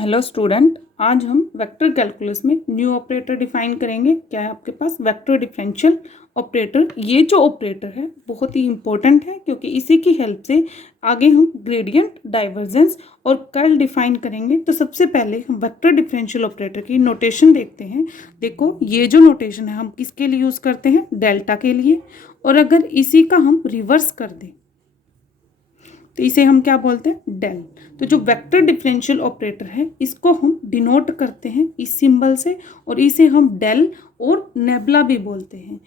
Hello student, आज हम vector calculus में न्यू ऑपरेटर डिफाइन करेंगे। क्या है आपके पास? Vector differential operator. ये जो ऑपरेटर है बहुत ही इंपॉर्टेंट है क्योंकि इसी की हेल्प से आगे हम ग्रेडियंट, डाइवर्जेंस और कर्ल डिफाइन करेंगे। तो सबसे पहले हम वेक्टर डिफरेंशियल ऑपरेटर की नोटेशन देखते हैं। देखो, ये जो नोटेशन है हम किसके लिए यूज़ करते हैं? डेल्टा के लिए। और अगर इसी का हम रिवर्स कर दें तो इसे हम क्या बोलते हैं? डेल। तो जो वेक्टर डिफरेंशियल ऑपरेटर है इसको हम डिनोट करते हैं इस सिंबल से, और इसे हम डेल और नेबुला भी बोलते हैं।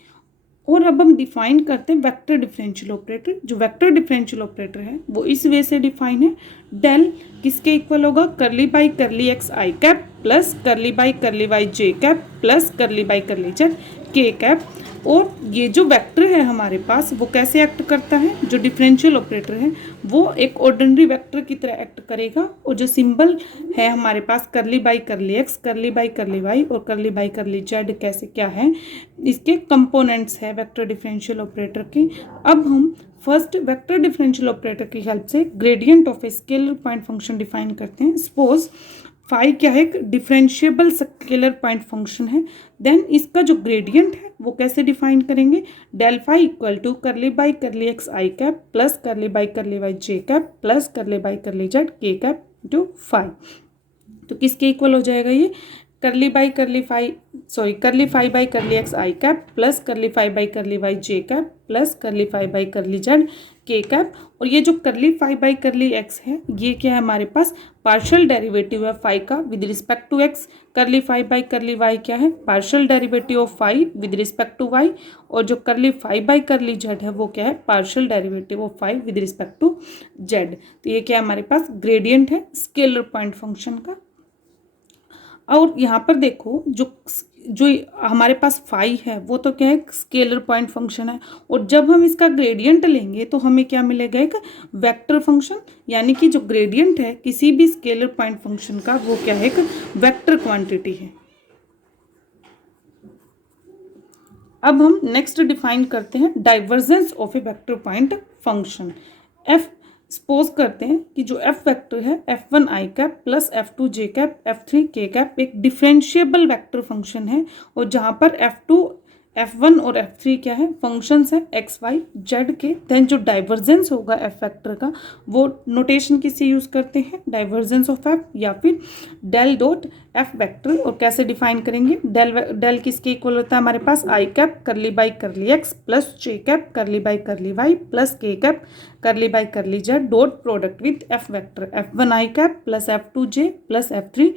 और अब हम डिफाइन करते हैं वेक्टर डिफरेंशियल ऑपरेटर। जो वेक्टर डिफरेंशियल ऑपरेटर है वो इस वे से डिफाइन है। डेल किसके इक्वल होगा? Curly by curly x I cap plus curly by curly Y J cap plus curly by curly Z के कैप। और ये जो वेक्टर है हमारे पास वो कैसे एक्ट करता है? जो डिफरेंशियल ऑपरेटर है वो एक ऑर्डिनरी वेक्टर की तरह एक्ट करेगा। और जो सिंबल है हमारे पास करली बाई करली एक्स, करली बाई करली वाई और करली बाई करली जेड, कैसे क्या है, इसके कंपोनेंट्स है वेक्टर डिफरेंशियल ऑपरेटर के। अब हम फर्स्ट वेक्टर डिफरेंशियल ऑपरेटर की हेल्प से gradient of a scalar point function define करते हैं। सपोज फाई क्या है? एक डिफरेंशिएबल स्केलर पॉइंट फंक्शन है। देन इसका जो ग्रेडियंट है वो कैसे डिफाइन करेंगे? Del phi equal to curly by curly x I cap plus curly by curly Y J cap plus curly by curly Z के कैप टू फाई। तो किसके इक्वल हो जाएगा ये? Curly phi by curly x I cap plus curly phi by curly Y J cap plus curly phi by curly Z के cap. और ये जो करली फाई बाई करली एक्स है ये क्या है हमारे पास? पार्शियल डेरिवेटिव है फाई का with respect to x. Curly phi by curly y क्या है? Partial derivative of phi with respect to y. और जो करली फाई बाई करली जेड है वो क्या है? Partial derivative of phi with respect to z. तो ये क्या है हमारे पास? ग्रेडियंट है स्केलर पॉइंट फंक्शन का। और यहाँ पर देखो, जो हमारे पास फाई है वो तो क्या है? स्केलर पॉइंट फंक्शन है। और जब हम इसका ग्रेडियंट लेंगे तो हमें क्या मिलेगा? एक वेक्टर फंक्शन। यानी कि जो ग्रेडियंट है किसी भी स्केलर पॉइंट फंक्शन का वो क्या है? एक वेक्टर क्वांटिटी है। अब हम नेक्स्ट डिफाइन करते हैं divergence of A vector point function. F suppose करते हैं कि जो एफ वेक्टर है F1 I cap plus F2 J cap F3 K cap एक डिफरेंशिएबल वेक्टर फंक्शन है। और जहाँ पर F2, F1 और F3 क्या है? फंक्शंस है एक्स वाई जेड के। देन जो डाइवर्जेंस होगा एफ वेक्टर का वो नोटेशन किससे यूज़ करते हैं? डाइवर्जेंस ऑफ एफ या फिर डेल डॉट एफ वेक्टर। और कैसे डिफाइन करेंगे? डेल किसके इक्वल होता है हमारे पास? आई cap curly by curly x plus J cap curly by curly Y plus के cap curly by curly Z dot product with F vector F1 I cap plus F2 J plus F3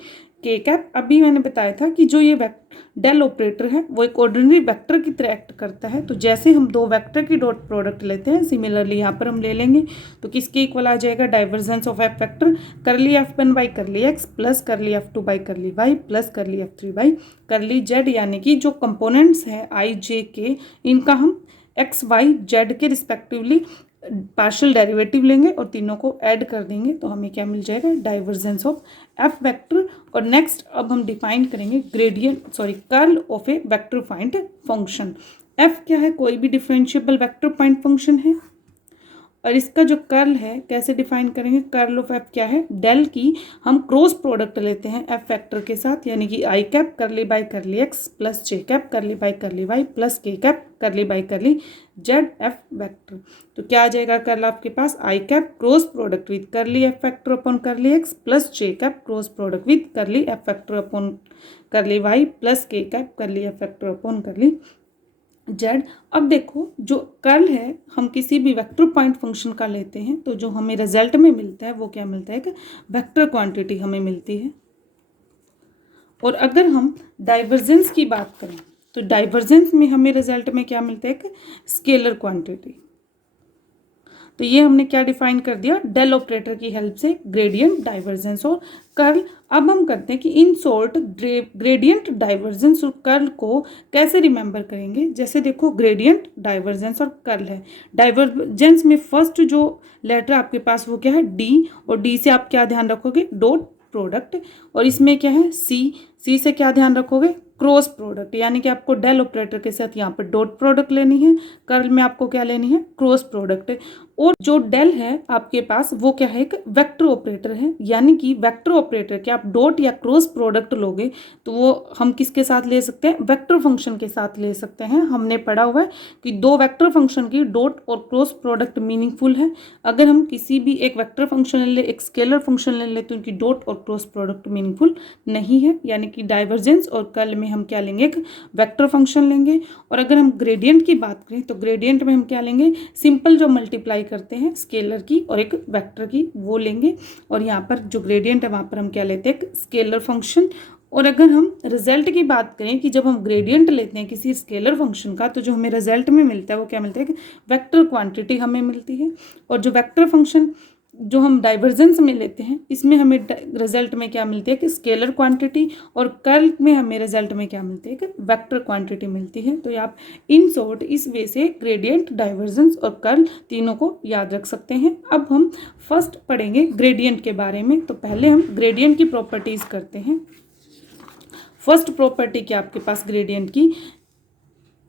K cap. अभी मैंने बताया था कि जो ये del operator है वो एक ऑर्डिनरी वेक्टर की तरह एक्ट करता है। तो जैसे हम दो वेक्टर की डॉट प्रोडक्ट लेते हैं सिमिलरली यहाँ पर हम ले लेंगे। तो किसके इक्वल आ जाएगा? डाइवर्जेंस ऑफ एफ वेक्टर करली F1 by curly x plus करली F2 by curly Y plus करली F3 बाई करली जेड। यानी कि जो कंपोनेंट्स हैं आई जे के, इनका हम एक्स वाई जेड के रिस्पेक्टिवली पार्शियल डेरिवेटिव लेंगे और तीनों को ऐड कर देंगे तो हमें क्या मिल जाएगा? Divergence of F vector. और नेक्स्ट अब हम डिफाइन करेंगे curl of A vector point function. F क्या है? कोई भी डिफरेंशिएबल वेक्टर पॉइंट फंक्शन है। और इसका जो कर्ल है कैसे डिफाइन करेंगे? कर्ल ऑफ एफ क्या है? डेल की हम क्रॉस प्रोडक्ट लेते हैं एफ वेक्टर के साथ, यानी कि आई cap curly by curly x plus J cap curly by curly Y plus के cap curly by curly Z F vector. तो क्या आ जाएगा कर्ल आपके पास? आई cap cross product with curly F vector upon curly x plus J cap cross product with curly F vector upon curly Y plus के cap curly F vector upon curly Z. अब देखो, जो curl है हम किसी भी vector point function का लेते हैं तो जो हमें रिजल्ट में मिलता है वो क्या मिलता है? कि वेक्टर क्वांटिटी हमें मिलती है। और अगर हम डाइवर्जेंस की बात करें तो डाइवर्जेंस में हमें रिजल्ट में क्या मिलता है? कि स्केलर क्वांटिटी। तो ये हमने क्या डिफाइन कर दिया? डेल ऑपरेटर की हेल्प से ग्रेडियंट, डाइवर्जेंस और कर्ल। अब हम करते हैं कि इन शॉर्ट ग्रेडियंट, डाइवर्जेंस और कर्ल को कैसे रिमेंबर करेंगे। जैसे देखो, ग्रेडियंट, डाइवर्जेंस और कर्ल है। डाइवर्जेंस में फर्स्ट जो लेटर आपके पास वो क्या है? डी। और डी से आप क्या ध्यान रखोगे? Dot product. और इसमें क्या है? सी सी से क्या ध्यान रखोगे, क्रॉस प्रोडक्ट, यानी कि आपको डेल ऑपरेटर के साथ यहाँ पर डॉट प्रोडक्ट लेनी है, कर्ल में आपको क्या लेनी है, क्रॉस प्रोडक्ट। और जो डेल है आपके पास वो क्या है, एक वेक्टर ऑपरेटर है, यानी कि वेक्टर ऑपरेटर के आप डॉट या क्रॉस प्रोडक्ट लोगे तो वो हम किसके साथ ले सकते हैं, वेक्टर फंक्शन के साथ ले सकते हैं। हमने पढ़ा हुआ है कि दो वेक्टर फंक्शन की डॉट और क्रॉस प्रोडक्ट मीनिंगफुल है। अगर हम किसी भी एक वेक्टर फंक्शन ले लें, एक स्केलर फंक्शन ले लें, तो उनकी डॉट और क्रॉस प्रोडक्ट मीनिंगफुल नहीं है, यानी कि डाइवर्जेंस और कर्ल में हम क्या लेंगे, एक वेक्टर फंक्शन लेंगे। और अगर हम ग्रेडियंट की बात करें तो ग्रेडियंट में हम क्या लेंगे, सिंपल जो मल्टीप्लाई करते हैं स्केलर की और एक वेक्टर की वो लेंगे। और यहाँ पर जो ग्रेडियंट है वहाँ पर हम क्या लेते हैं, एक स्केलर फंक्शन। और अगर हम रिजल्ट की बात करें कि जब हम ग्रेडियंट लेते हैं किसी स्केलर फंक्शन का तो जो हमें रिजल्ट में मिलता है वो क्या मिलता है, वेक्टर क्वांटिटी हमें मिलती है। और जो वेक्टर फंक्शन जो हम डाइवर्जेंस में लेते हैं इसमें हमें रिजल्ट में क्या मिलती है कि स्केलर क्वांटिटी, और कर्ल में हमें रिजल्ट में क्या मिलती है कि वेक्टर क्वांटिटी मिलती है। तो आप इन शॉर्ट इस वे से ग्रेडियंट, डाइवर्जेंस और कर्ल तीनों को याद रख सकते हैं। अब हम फर्स्ट पढ़ेंगे ग्रेडियंट के बारे में। तो पहले हम ग्रेडियंट की प्रॉपर्टीज करते हैं। फर्स्ट प्रॉपर्टी क्या आपके पास ग्रेडियंट की,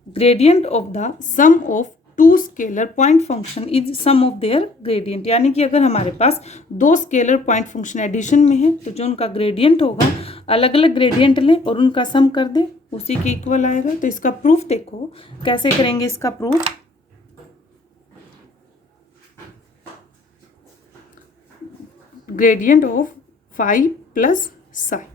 gradient of the sum of two scalar point function is sum of their gradient, यानी कि अगर हमारे पास दो स्केलर पॉइंट फंक्शन एडिशन में है तो जो उनका ग्रेडियंट होगा अलग अलग ग्रेडियंट लें और उनका सम कर दे, उसी के इक्वल आएगा। तो इसका प्रूफ देखो कैसे करेंगे। इसका proof, gradient of phi plus psi.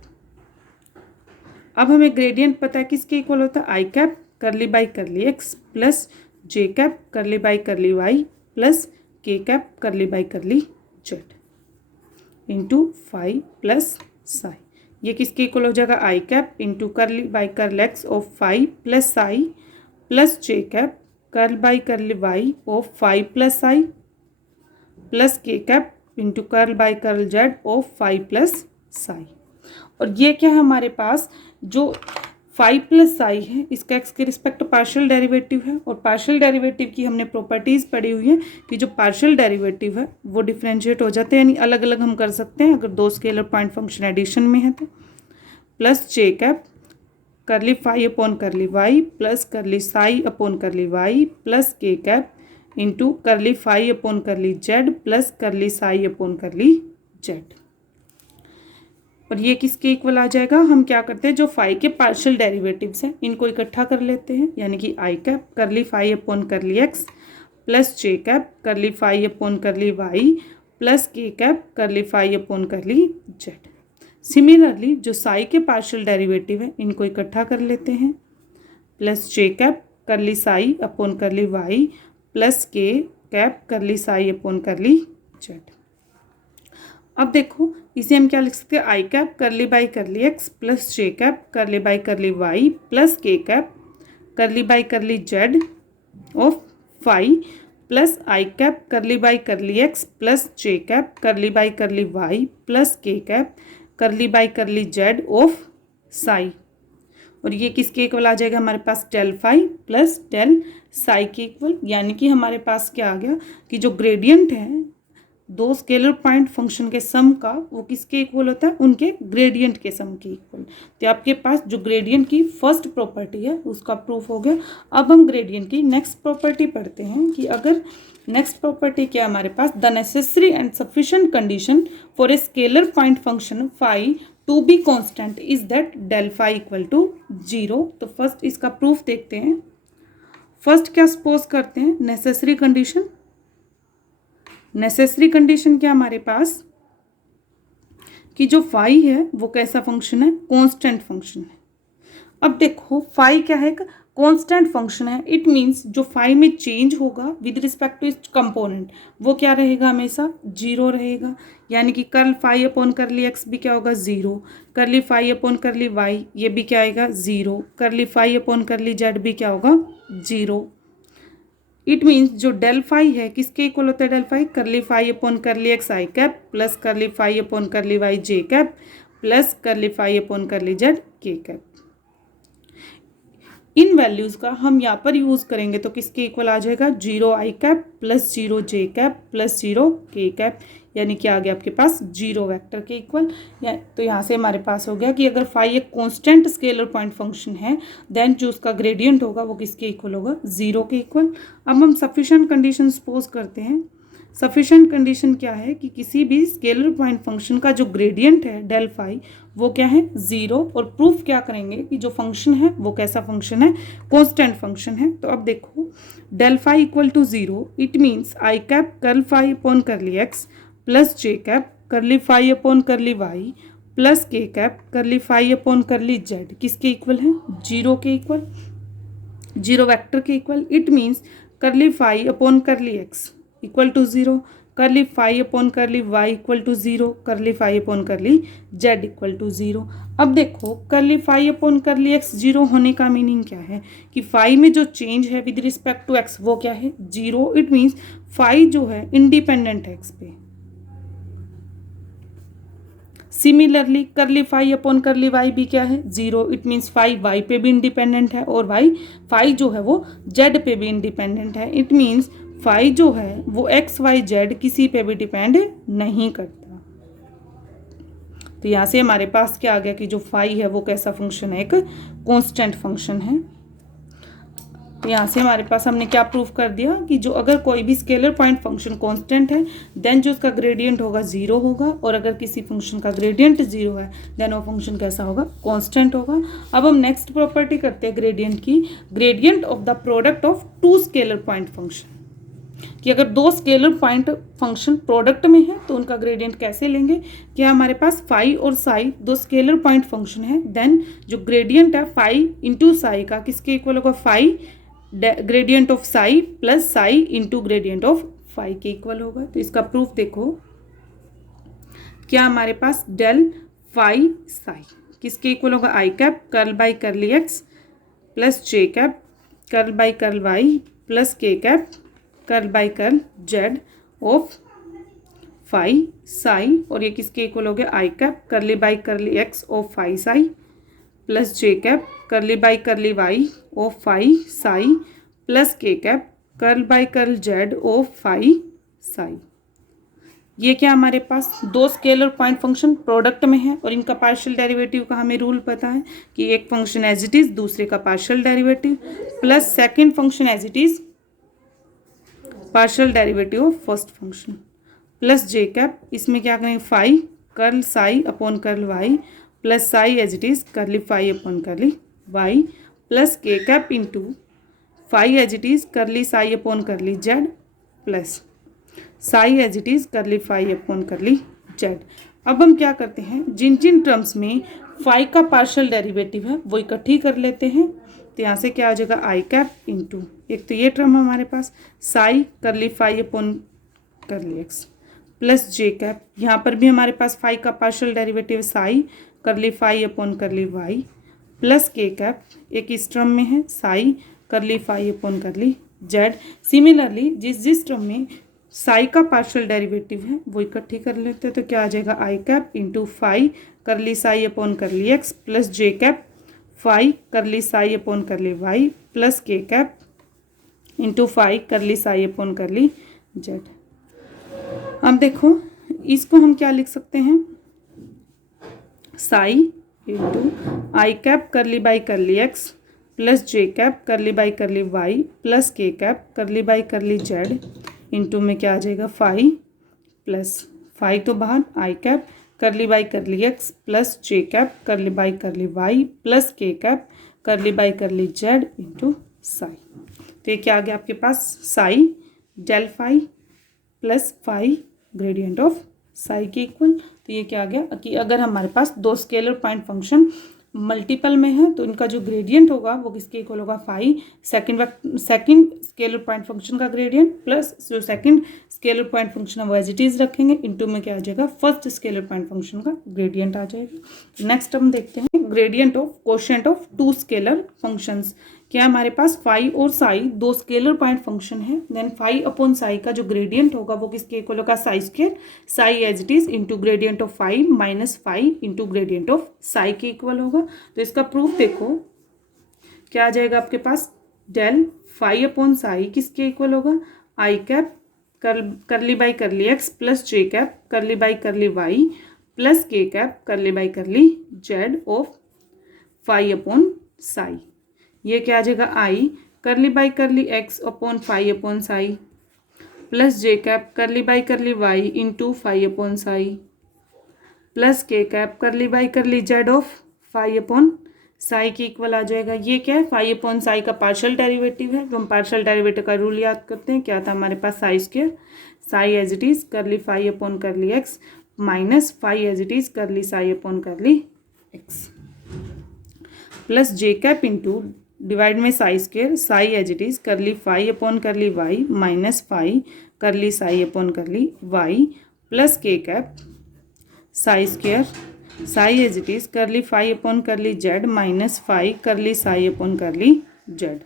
अब हमें ग्रेडियंट पता है किसके इक्वल होता है, आई cap curly by curly x plus J cap curly by curly Y plus के cap curly by curly Z into phi plus psi. ये किसके इक्वल हो जाएगा, आई cap into curly by curl X of phi plus psi plus J cap curl by curly Y of phi plus psi plus के cap into curl by curl z of phi plus psi. और ये क्या है हमारे पास, जो phi plus Sai है इसका x के रिस्पेक्ट पार्शियल डेरिवेटिव है। और पार्शियल डेरिवेटिव की हमने प्रॉपर्टीज पढ़ी हुई है कि जो पार्शियल डेरिवेटिव है वो डिफरेंशिएट हो जाते हैं, यानी अलग अलग हम कर सकते हैं अगर दो स्केलर पॉइंट फंक्शन एडिशन में है तो। प्लस जे cap curly phi upon curly Y plus curly psi upon curly Y plus के cap into curly phi upon curly z plus curly psi upon curly Z. और ये किसके equal आ जाएगा, हम क्या करते हैं जो फाई के पार्शियल डेरिवेटिव्स हैं इनको इकट्ठा कर लेते हैं, यानी कि आई cap curly phi upon curly x plus जे cap curly phi upon curly Y plus के cap curly phi upon curly z. Similarly जो साई के पार्शियल डेरिवेटिव है इनको इकट्ठा कर लेते हैं, प्लस जे कैप करली psi upon curly Y plus के कैप करली साई अपॉन करली जेड। अब देखो इसे हम क्या लिख सकते हैं, I cap curly by curly x plus J cap curly by curly Y plus के cap curly by curly Z of phi plus I cap curly by curly x plus J cap curly by curly Y plus के cap curly by curly Z of psi. और ये किसके equal आ जाएगा हमारे पास, del phi plus del psi के equal. यानी कि हमारे पास क्या आ गया कि जो ग्रेडियंट है दो स्केलर पॉइंट फंक्शन के सम का वो किसके इक्वल होता है, उनके ग्रेडियंट के सम के इक्वल। तो आपके पास जो ग्रेडियंट की फर्स्ट प्रॉपर्टी है उसका प्रूफ हो गया। अब हम ग्रेडियंट की नेक्स्ट प्रॉपर्टी पढ़ते हैं कि अगर नेक्स्ट प्रॉपर्टी क्या हमारे पास, the necessary and sufficient condition for a scalar point function phi to be constant is that del phi equal to 0। तो फर्स्ट इसका प्रूफ देखते हैं। फर्स्ट क्या सपोज करते हैं, नेसेसरी कंडीशन। नेसेसरी कंडीशन क्या हमारे पास कि जो फाई है वो कैसा फंक्शन है, कांस्टेंट फंक्शन है। अब देखो फाई क्या है, कांस्टेंट फंक्शन है। इट मींस जो फाई में चेंज होगा with respect to its component वो क्या रहेगा, हमेशा 0 रहेगा। यानी कि curl phi upon curly x भी क्या होगा 0, curly phi upon curly Y ये भी क्या आएगा 0, curly phi upon curly Z भी क्या होगा 0। इट मीन्स जो डेल फाई है किसके इक्वल होता है, del phi curly phi upon curly x आई cap plus curly phi upon curly Y जे cap plus curly phi upon curly Z के cap. इन वैल्यूज़ का हम यहाँ पर यूज़ करेंगे तो किसके इक्वल आ जाएगा, 0 आई कैप प्लस 0 जे कैप प्लस 0 के कैप। यानी कि आ गया आपके पास 0 वेक्टर के इक्वल। तो यहाँ से हमारे पास हो गया कि अगर फाई एक कॉन्स्टेंट स्केलर पॉइंट फंक्शन है देन जो उसका ग्रेडियंट होगा वो किसके इक्वल होगा, 0 के इक्वल। अब हम सफिशिएंट कंडीशन सपोज करते हैं। सफिशिएंट कंडीशन क्या है कि किसी भी स्केलर पॉइंट फंक्शन का जो ग्रेडियंट है डेल फाई वो क्या है, 0। और प्रूफ क्या करेंगे कि जो फंक्शन है वो कैसा फंक्शन है, कॉन्स्टेंट फंक्शन है। तो अब देखो del phi equal to 0 it means i cap curl phi upon curly x plus J cap curly phi upon curly Y plus के cap curly phi upon curly z किसके equal है, 0 के equal, 0 vector के equal. It means curly phi upon curly x equal to 0, curly phi upon curly y equal to 0, curly phi upon curly z equal to 0। अब देखो करली phi upon curly x 0 होने का meaning क्या है कि phi में जो चेंज है विद रिस्पेक्ट टू एक्स वो क्या है, 0। इट मीन्स फाई जो है इंडिपेंडेंट है एक्स पे। सिमिलरली करली फाई अपॉन करली वाई भी क्या है, 0। इट मीन्स फाई वाई पे भी इंडिपेंडेंट है और फाई जो है वो जेड पे भी इंडिपेंडेंट है। इट मीन्स फाई जो है वो एक्स वाई जेड किसी पे भी डिपेंड नहीं करता। तो यहाँ से हमारे पास क्या आ गया कि जो फाई है वो कैसा फंक्शन है, एक कांस्टेंट फंक्शन है। तो यहाँ से हमारे पास हमने क्या प्रूफ कर दिया कि जो अगर कोई भी स्केलर पॉइंट फंक्शन कांस्टेंट है देन जो उसका ग्रेडियंट होगा 0 होगा, और अगर किसी फंक्शन का ग्रेडियंट 0 है देन वो फंक्शन कैसा होगा, कांस्टेंट होगा। अब हम नेक्स्ट प्रॉपर्टी करते हैं ग्रेडियंट की, gradient of the product of two scalar point function, कि अगर दो स्केलर पॉइंट फंक्शन प्रोडक्ट में है तो उनका ग्रेडियंट कैसे लेंगे। क्या हमारे पास फाई और साई दो स्केलर पॉइंट फंक्शन है देन जो ग्रेडियंट है फाई इंटू साई का किसके इक्वल होगा, phi gradient of psi plus psi into gradient of phi के इक्वल होगा। तो इसका प्रूफ देखो, क्या हमारे पास डेल फाई साई किसके इक्वल होगा, i cap curl by curly x plus J cap curl by curl y plus के cap curl by curl z of phi psi, और ये किसके इक्वल हो गया, i cap curly by curly x of phi psi plus J cap curly by curly Y of phi psi plus के cap curl by curl z of phi psi. ये क्या हमारे पास दो स्केलर पॉइंट फंक्शन प्रोडक्ट में है और इनका partial derivative का हमें रूल पता है कि एक फंक्शन एज इट इज दूसरे का partial derivative plus second function as it is partial derivative of first function plus J cap, इसमें क्या करेंगे phi curl psi upon curl y plus psi as it is curly phi upon curly Y plus के cap into phi as it is curly psi upon curly z plus psi as it is curly phi upon curly Z. अब हम क्या करते हैं, जिन जिन terms में phi का पार्शियल डेरिवेटिव है वो इकट्ठी कर लेते हैं। तो यहाँ से क्या आ जाएगा, आई कैप इंटू एक तो ये टर्म हमारे पास psi curly phi upon curly x plus जे कैप, यहाँ पर भी हमारे पास फाई का partial derivative psi curly phi upon curly Y plus के कैप, एक इस टर्म में है psi curly phi upon curly z. Similarly जिस जिस टर्म में साई का पार्शियल डेरिवेटिव है वो इकट्ठी कर लेते हैं। तो क्या आ जाएगा, आई cap into phi curly psi upon curly x plus जे cap phi curly psi upon curly Y plus के cap into phi curly psi upon curly Z. अब देखो इसको हम क्या लिख सकते हैं, psi into i cap curly by curly x plus J cap curly by curly Y plus के cap curly by curly Z into में क्या आ जाएगा, फाई प्लस फाई तो बाहर i cap curly by curly x plus J cap curly by curly Y plus के cap curly by curly Z into psi. तो ये क्या आ गया आपके पास, psi del phi plus phi gradient of psi के इक्वल। तो ये क्या आ गया कि अगर हमारे पास दो स्केलर पॉइंट फंक्शन मल्टीपल में है तो इनका जो ग्रेडियंट होगा वो किसके इक्वल होगा, phi second scalar point function का ग्रेडियंट प्लस जो सेकंड स्केलर पॉइंट फंक्शन है वो एज इट इज रखेंगे इंटू में क्या आ जाएगा, फर्स्ट स्केलर पॉइंट फंक्शन का ग्रेडियंट आ जाएगा। नेक्स्ट हम देखते हैं gradient of quotient of two scalar functions. क्या हमारे पास फाई और साई दो स्केलर पॉइंट फंक्शन है देन फाई अपॉन साई का जो ग्रेडियंट होगा वो किसके इक्वल होगा, Sai square psi as it is into gradient of phi minus phi into gradient of psi के इक्वल होगा। तो इसका प्रूफ देखो क्या आ जाएगा आपके पास, डेल फाई अपॉन साई किसके इक्वल होगा, i cap curly by curly x plus J cap curly by curly Y plus के cap curly by curly Z of phi upon psi. ये क्या आ जाएगा i curly by curly x upon phi upon psi plus J cap curly by curly y into phi upon psi plus के cap curly by curly Z of phi upon Sai के equal आ जाएगा। ये क्या है, फाई अपॉन साई का partial derivative है। तो हम पार्शियल डेरिवेटिव का रूल याद करते हैं। क्या था हमारे पास, psi square psi as it is curly phi upon curly x minus phi as it is curly psi upon curly x plus J cap into divide में psi square psi as it is curly phi upon curly y minus phi curly psi upon curly Y plus के cap psi square psi as it is curly phi upon curly z minus phi curly psi upon curly z.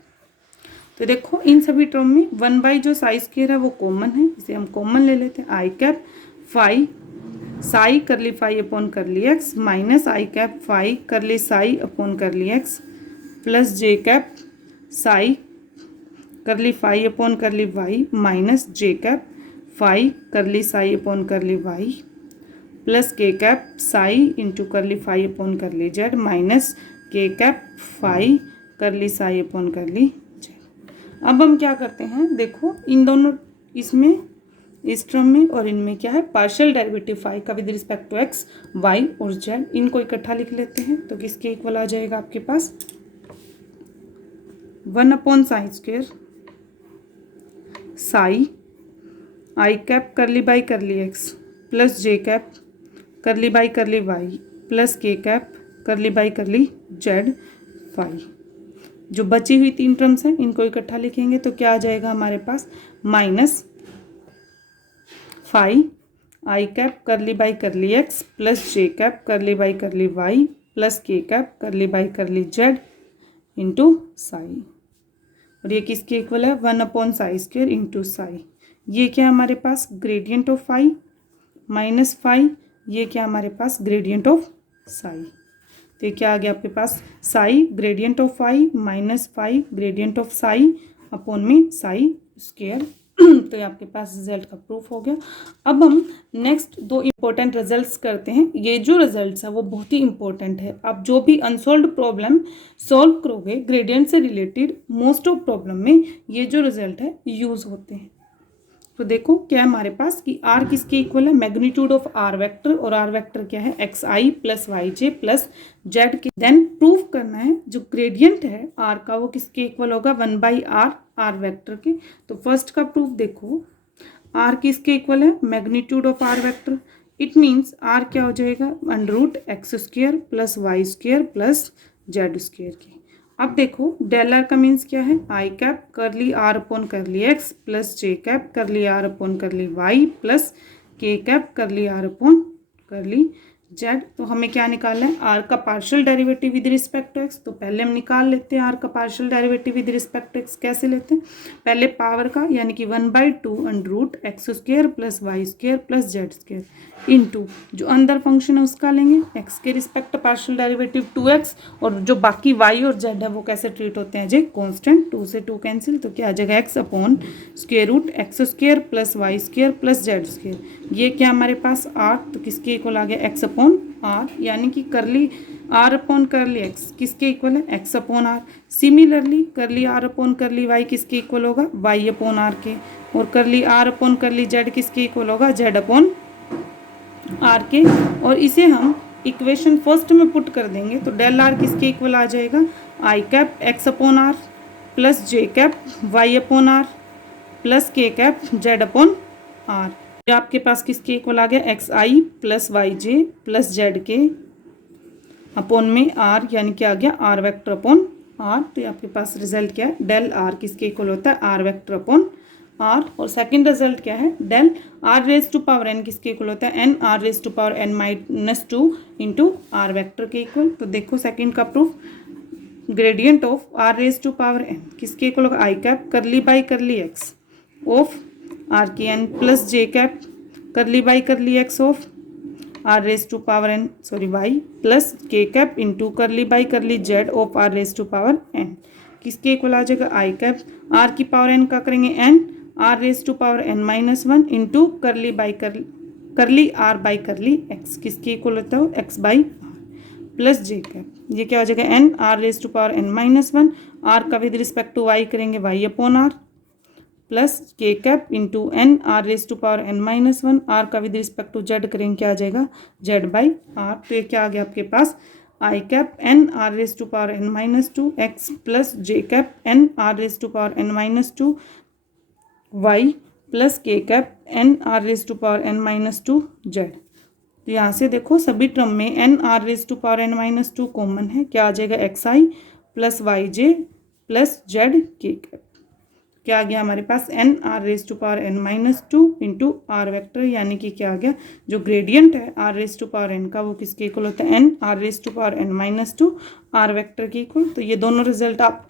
तो देखो इन सभी term में 1 जो Sai square है वो common है, इसे हम कॉमन ले लेते हैं। I cap phi psi curly phi upon curly x minus i cap phi curly psi upon curly x plus J cap psi curly phi upon curly y minus j cap phi curly psi upon curly Y plus के cap psi into curly phi upon curly z minus k cap phi curly psi upon curly Z. अब हम क्या करते हैं, देखो इन दोनों इसमें इस टर्म में और इनमें क्या है, पार्शियल डेरिवेटिव फाई का with respect to x y और जेड, इनको इकट्ठा लिख लेते हैं। तो किसके इक्वल आ जाएगा आपके पास 1 upon psi square psi i cap curly by curly x plus J cap curly by curly Y plus के cap curly by curly z phi. जो बची हुई 3 टर्म्स हैं इनको इकट्ठा लिखेंगे तो क्या आ जाएगा हमारे पास, minus phi i cap curly by curly x plus J cap curly by curly Y plus के cap curly by curly Z into psi. और ये किसके इक्वल है, 1 upon psi square into psi. ये क्या हमारे पास, gradient of phi minus phi, ये क्या हमारे पास ग्रेडियंट ऑफ साई। तो ये क्या आ गया आपके पास, psi gradient of phi minus phi gradient of psi upon में साई स्क्वायर। तो ये आपके पास रिजल्ट का प्रूफ हो गया। अब हम नेक्स्ट 2 इंपॉर्टेंट रिजल्ट्स करते हैं। ये जो रिजल्ट्स है वो बहुत ही इंपॉर्टेंट है। आप जो भी अनसॉल्व्ड प्रॉब्लम सॉल्व करोगे ग्रेडियंट से रिलेटेड, मोस्ट ऑफ प्रॉब्लम में ये जो रिजल्ट है यूज़ होते हैं। तो देखो क्या है हमारे पास कि आर किसके इक्वल है, मैग्नीट्यूड ऑफ आर वेक्टर, और आर वेक्टर क्या है x i plus y j plus z के। देन प्रूव करना है जो ग्रेडियंट है आर का वो किसके इक्वल होगा, 1/r आर वेक्टर के। तो फर्स्ट का प्रूफ देखो, आर किसके इक्वल है, magnitude of r vector. It means r क्या हो जाएगा, √x² plus y² plus z² के। अब देखो डेल आर का मीन्स क्या है, आई cap curly r upon curly x plus जे cap curly r upon curly Y plus के cap curly r upon curly z. तो हमें क्या निकालना है, आर का partial derivative with respect to x. तो पहले हम निकाल लेते हैं आर का partial derivative with respect to x. कैसे लेते हैं, पहले पावर का यानी कि 1/2 √x² plus y² plus z² into जो अंदर फंक्शन है उसका लेंगे, एक्स के रिस्पेक्ट पार्शियल डेरिवेटिव 2x, और जो बाकी y और z है वो कैसे ट्रीट होते हैं जी, कॉन्स्टेंट। 2 से 2 कैंसिल, तो क्या आ जाएगा x upon √x² plus y² plus z²। ये क्या हमारे पास r, तो किसके इक्वल आ गया x अपॉन r, यानी कि करली r अपॉन करली x किसके इक्वल है, x अपॉन r। सिमिलरली करली r अपॉन करली y किसके इक्वल होगा, y अपॉन r के। और करली r अपॉन करली z किसके इक्वल होगा, z अपॉन r के। और इसे हम इक्वेशन फर्स्ट में पुट कर देंगे तो डेल आर किसके इक्वल आ जाएगा, आई cap x upon r plus जे cap y upon r plus के कैप z अपॉन r। आपके पास किसके इक्वल आ गया, x i plus y j plus z k upon में r, यानी कि आ गया आर वेक्टर अपॉन r। तो आपके पास रिजल्ट क्या है, डेल आर किसके इक्वल होता है, आर वेक्टर अपॉन r। और सेकंड रिजल्ट क्या है, डेल r⁻n किसके इक्वल होता है, n r⁻n-2 into r vector के इक्वल। तो देखो सेकंड का प्रूफ, ग्रेडियंट ऑफ r⁻n किसके इक्वल होगा, i cap curly by curly x of r की n plus J cap curly by curly x of r⁻n y plus के cap into curly by curly Z of r⁻n किसके equal आ जाएगा, आई cap r की power n का करेंगे n r raise to power n minus one into curly r by curly x, किसके equal होता है x by plus J cap. ये क्या हो जाएगा n r raise to power n minus one, r का विद रिस्पेक्ट टू वाई करेंगे y upon r, plus के cap into n r raise to power n minus one, r का with respect to z करेंगे क्या आ जाएगा Z by are. तो ये क्या आ गया आपके पास आई cap n r raise to power n minus two x plus J cap n r raise to power n minus two y plus के cap n r raise to power n minus two z. तो यहाँ से देखो सभी term में n r raise to power n minus two common है, क्या आ जाएगा x i plus y j plus z के कैप। क्या आ गया हमारे पास n r raise to power n minus two into r vector, यानी कि क्या आ गया जो ग्रेडियंट है r raise to power n का वो किसके इक्वल होता है n r raise to power n minus two r vector के इक्वल। तो ये दोनों रिजल्ट आप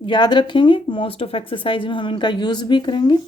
याद रखेंगे, मोस्ट ऑफ एक्सरसाइज में हम इनका यूज़ भी करेंगे।